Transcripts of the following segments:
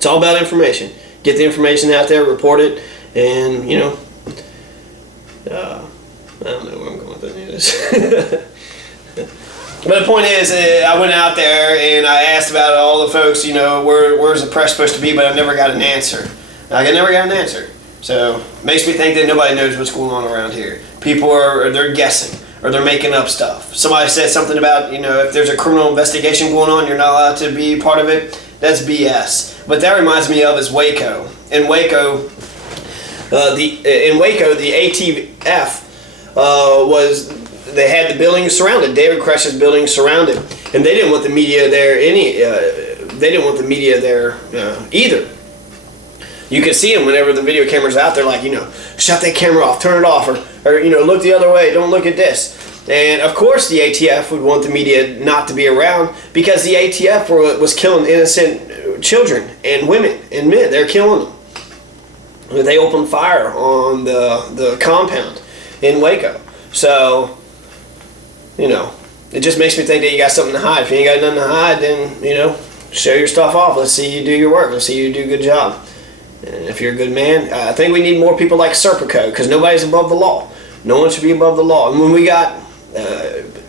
It's all about information. Get the information out there, report it, and I don't know where I'm going with any of this. But the point is, I went out there and I asked about all the folks, where's the press supposed to be, but I never got an answer. I never got an answer. So it makes me think that nobody knows what's going on around here. People they're guessing, or they're making up stuff. Somebody said something about, if there's a criminal investigation going on, you're not allowed to be part of it. That's BS. But that reminds me of is Waco. In Waco, the ATF they had the building surrounded. David Koреш's building surrounded, and they didn't want the media there. They didn't want the media there either. You could see them whenever the video camera's out there, like, shut that camera off, turn it off, or look the other way, don't look at this. And of course the ATF would want the media not to be around, because the ATF was killing innocent children and women and men. They're killing them. They opened fire on the compound in Waco. So, it just makes me think that you got something to hide. If you ain't got nothing to hide, then, show your stuff off. Let's see you do your work. Let's see you do a good job. And if you're a good man, I think we need more people like Serpico, because nobody's above the law. No one should be above the law. And when we got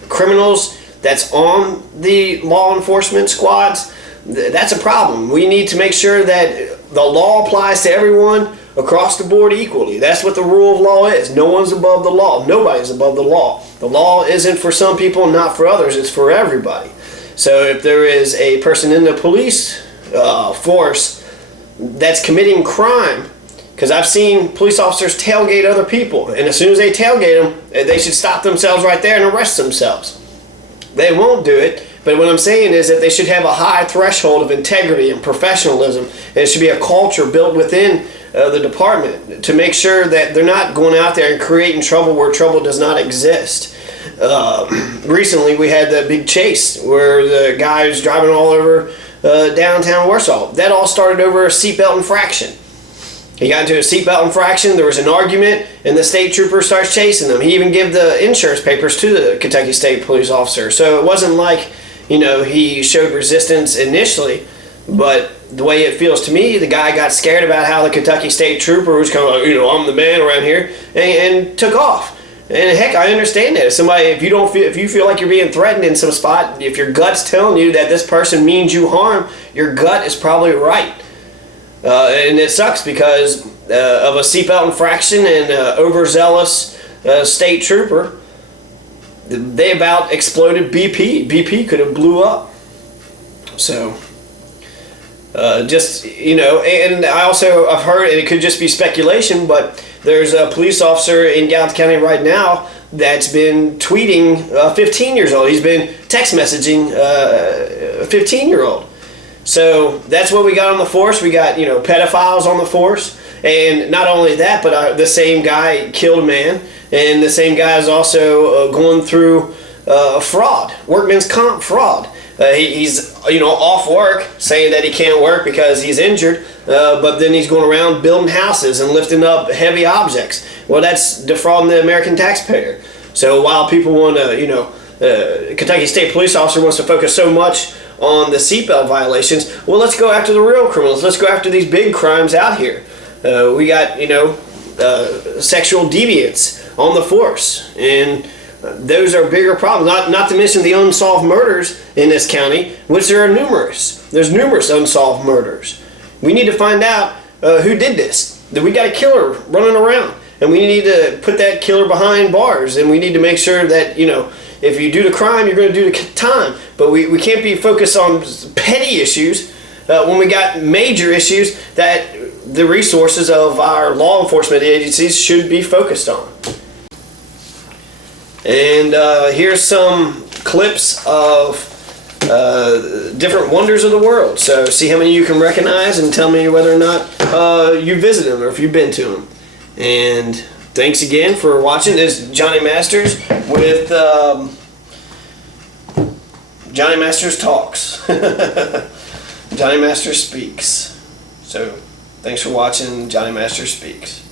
criminals that's on the law enforcement squads, that's a problem. We need to make sure that the law applies to everyone across the board equally. That's what the rule of law is. No one's above the law. Nobody's above the law. The law isn't for some people, not for others. It's for everybody. So if there is a person in the police force that's committing crime, because I've seen police officers tailgate other people, and as soon as they tailgate them, they should stop themselves right there and arrest themselves. They won't do it, but what I'm saying is that they should have a high threshold of integrity and professionalism, and it should be a culture built within the department to make sure that they're not going out there and creating trouble where trouble does not exist. Recently we had the big chase where the guy was driving all over downtown Warsaw. That all started over a seatbelt infraction. He got into a seatbelt infraction, there was an argument, and the state trooper starts chasing them. He even gave the insurance papers to the Kentucky State police officer. So it wasn't like, he showed resistance initially, but the way it feels to me, the guy got scared about how the Kentucky State trooper was kind of like, I'm the man around here, and took off. And heck, I understand that. If you feel like you're being threatened in some spot, if your gut's telling you that this person means you harm, your gut is probably right. And it sucks because of a seatbelt infraction and overzealous state trooper. They about exploded BP. BP could have blew up. So, and I've heard, and it could just be speculation, but there's a police officer in Gallatin County right now that's been tweeting a 15 years old. He's been text messaging a 15-year-old. So that's what we got on the force. We got, pedophiles on the force. And not only that, but the same guy killed a man. And the same guy is also going through fraud, workman's comp fraud. He's off work saying that he can't work because he's injured, but then he's going around building houses and lifting up heavy objects. Well, that's defrauding the American taxpayer. So while people want to, Kentucky State police officer wants to focus so much on the seatbelt violations, well, let's go after the real criminals. Let's go after these big crimes out here. We got, sexual deviance on the force, and those are bigger problems, not to mention the unsolved murders in this county, which there are numerous. There's numerous unsolved murders. We need to find out who did this. That we got a killer running around, and we need to put that killer behind bars, and we need to make sure that, if you do the crime, you're going to do the time. But we can't be focused on petty issues when we got major issues that the resources of our law enforcement agencies should be focused on. And here's some clips of different wonders of the world. So see how many you can recognize and tell me whether or not you visited them or if you've been to them. And thanks again for watching. This is Johnny Masters with Johnny Masters Talks. Johnny Masters Speaks. So thanks for watching Johnny Masters Speaks.